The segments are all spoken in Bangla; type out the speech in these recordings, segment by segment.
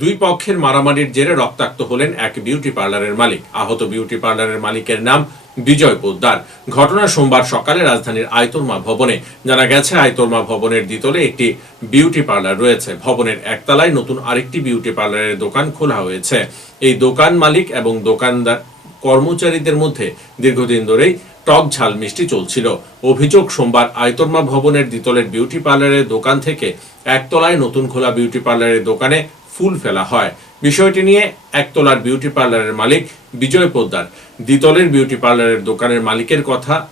দুই পক্ষের মারামারির জেরে রক্তাক্ত হলেন এক বিউটি পার্লারের মালিক। আহত বিউটি পার্লারের মালিকের নাম বিজয় পোদ্দার। ঘটনা সোমবার সকালে রাজধানীর আয়তরমা ভবনে। জানা গেছে, আয়তরমা ভবনের দ্বিতলে একটি বিউটি পার্লার রয়েছে। ভবনের একতলায় নতুন আরেকটি বিউটি পার্লারের দোকান খোলা হয়েছে। এই দোকান মালিক এবং দোকানদার কর্মচারীদের মধ্যে দীর্ঘদিন ধরেই টক ঝাল মিষ্টি চলছিল। অভিযোগ, সোমবার আয়তরমা ভবনের দ্বিতলের বিউটি পার্লারের দোকান থেকে একতলায় নতুন খোলা বিউটি পার্লারের দোকানে ফুল ফেলা হয়। বিষয়টি নিয়ে একতলার বিউটি পার্লারের মালিক বিজয় পোদ্দার। দ্বিতলের বিউটি পার্লারের দোকানের মালিকের কথা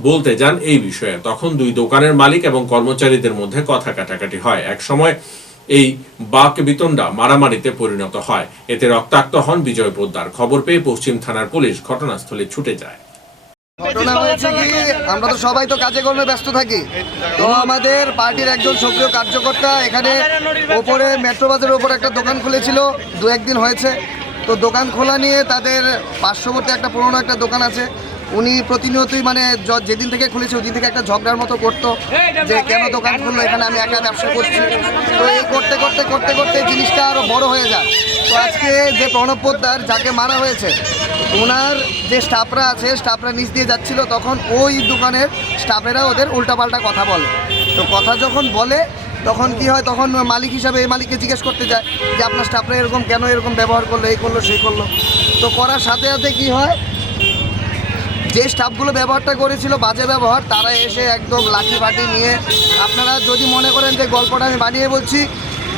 বলতে যান এই বিষয়ে। তখন দুই দোকানের মালিক এবং কর্মচারীদের মধ্যে কথা কাটাকাটি হয়। এক সময় এই বাক বিতণ্ডা মারামারিতে পরিণত হয়। এতে রক্তাক্ত হন বিজয় পোদ্দার। খবর পেয়ে পশ্চিম থানার পুলিশ ঘটনাস্থলে ছুটে যায়। ঘটনা হয়েছে কি? আমরা তো সবাই তো কাজে কর্মে ব্যস্ত থাকি। তো আমাদের পার্টির একজন সক্রিয় কার্যকর্তা এখানে ওপরে মেট্রো বাজারের ওপরে একটা দোকান খুলেছিল দু একদিন হয়েছে। তো দোকান খোলা নিয়ে তাদের পার্শ্ববর্তী একটা পুরনো একটা দোকান আছে। উনি প্রতিনিয়তই মানে যেদিন থেকে খুলেছে ওদিন থেকে একটা ঝগড়ার মতো করতো যে কেন দোকান খুললো এখানে আমি একা ব্যবসা করছি। তো এই করতে করতে করতে করতে জিনিসটা আরও বড় হয়ে যায়। তো আজকে যে প্রণব পোদ্দার যাকে মারা হয়েছে ওনার যে স্টাফরা আছে স্টাফরা নিচ দিয়ে যাচ্ছিল, তখন ওই দোকানের স্টাফেরা ওদের উল্টাপাল্টা কথা বলে। তো কথা যখন বলে, তখন কি হয়, তখন মালিক হিসাবে এই মালিককে জিজ্ঞেস করতে যায় যে, আপনার স্টাফরা এরকম কেন এরকম ব্যবহার করল, এই করল, সেই করল? তো করার সাথে সাথে কি হয়, যে স্টাফগুলো ব্যবহারটা করেছিল, বাজে ব্যবহার, তারা এসে একদম লাঠি ফাটি নিয়ে, আপনারা যদি মনে করেন যে গল্পটা আমি বানিয়ে বলছি,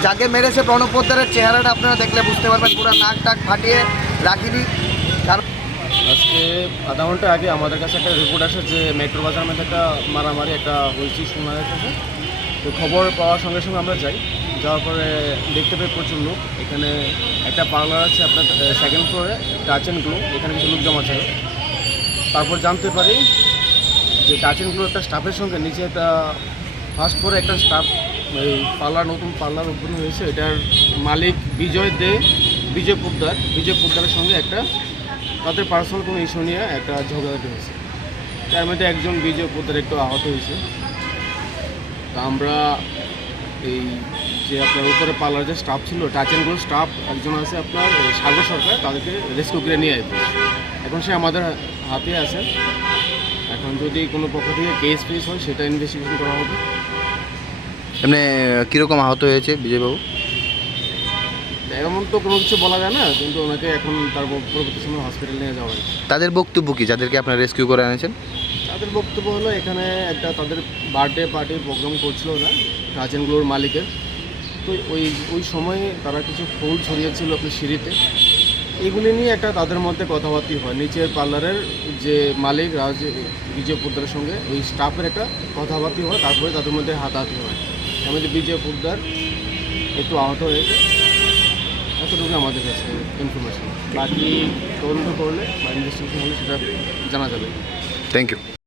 যাকে মেরেছে প্রণব পোদ্দারের চেহারাটা আপনারা দেখলে বুঝতে পারবেন, পুরো নাক টাক ফাটিয়ে রাখিনি। কারণ আজকে আধা ঘণ্টা আগে আমাদের কাছে একটা রিপোর্ট আসে যে মেট্রো বাজার মধ্যে একটা মারামারি, একটা হয়েছে শোনা যাচ্ছে। তো খবর পাওয়ার সঙ্গে সঙ্গে আমরা যাই। যাওয়ার পরে দেখতে পাই প্রচুর লোক। এখানে একটা পার্লার আছে আপনার সেকেন্ড ফ্লোরে টাচ অ্যান্ড গ্লো এখানে কিছু লোক জমা ছিল তারপর জানতে পারি যে টাচ অ্যান্ড গ্লো একটা স্টাফের সঙ্গে, নিচে একটা ফার্স্ট ফ্লোরে একটা স্টাফ এই পার্লার নতুন পার্লার ওপেন হয়েছে। এটার মালিক বিজয় দে, বিজয় পোদ্দার, বিজয় পোদ্দারের সঙ্গে একটা তাদের পার্সোনাল কোনো ইস্যু নিয়ে একটা ঝগড়াঝাটি হয়েছে। তার মধ্যে একজন বিজয় পোদ্দার একটু আহত হয়েছে। তা আমরা এই যে আপনার উপরে পার্লার যে স্টাফ ছিল টাচ অ্যান্ড গ্লো স্টাফ একজন আছে আপনার সাগর সরকার, তাদেরকে রেস্কিউ করে নিয়ে আসবে। এখন সে আমাদের হাতে আছে। এখন যদি কোনো পক্ষ থেকে কেস ফেস হয়, সেটা ইনভেস্টিগেশন করা হবে। এমনি কীরকম আহত হয়েছে বিজয়বাবু? এমন তো কোনো কিছু বলা যায় না কিন্তু ওনাকে এখন তার পরবর্তী সময় হসপিটাল নিয়ে যাওয়া হয় তাদের বক্তব্য কি? যাদেরকে আপনারা রেস্কিউ করে এনেছেন? তাদের বক্তব্য হলো এখানে একটা তাদের বার্থডে পার্টির প্রোগ্রাম করছিল ওরা কাজেনগুলোর মালিকের। তো ওই ওই সময়ে তারা কিছু ফুল ছড়িয়েছিল আপনার সিঁড়িতে। এগুলি নিয়ে একটা তাদের মধ্যে কথাবার্তি হয়। নিচের পার্লারের যে মালিক রাজ বিজয় পোদ্দারের সঙ্গে ওই স্টাফের একটা কথাবার্তি হয়। তারপরে তাদের মধ্যে হাতাহাতি হয়। মধ্যে বিজয় পোদ্দার একটু আহত হয়েছে। এতটুকু আমাদের কাছে ইনফরমেশন বাকি তদন্ত করলে বা ইনভেস্টিগেশন হলে সেটা জানা যাবে। Thank you